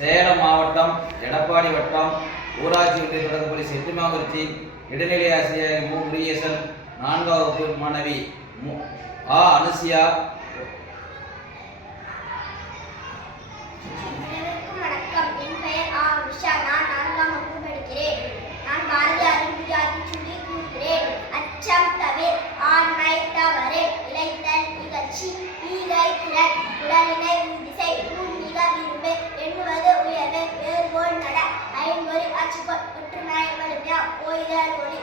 சேலம் மாவட்டம் எடப்பாடி வட்டம் ஊராட்சி ஒன்றிய தொடக்கப்பள்ளி செட்டிமாங்குறிச்சி இடைநிலை ஆசிரியர் மு. முருகேசன் நான்காம் வகுப்பு மாணவி மு. ஆ. அனுசியா. உடலினை காட்சி பற்றுநாயவன் ஓய்தார் ஒளி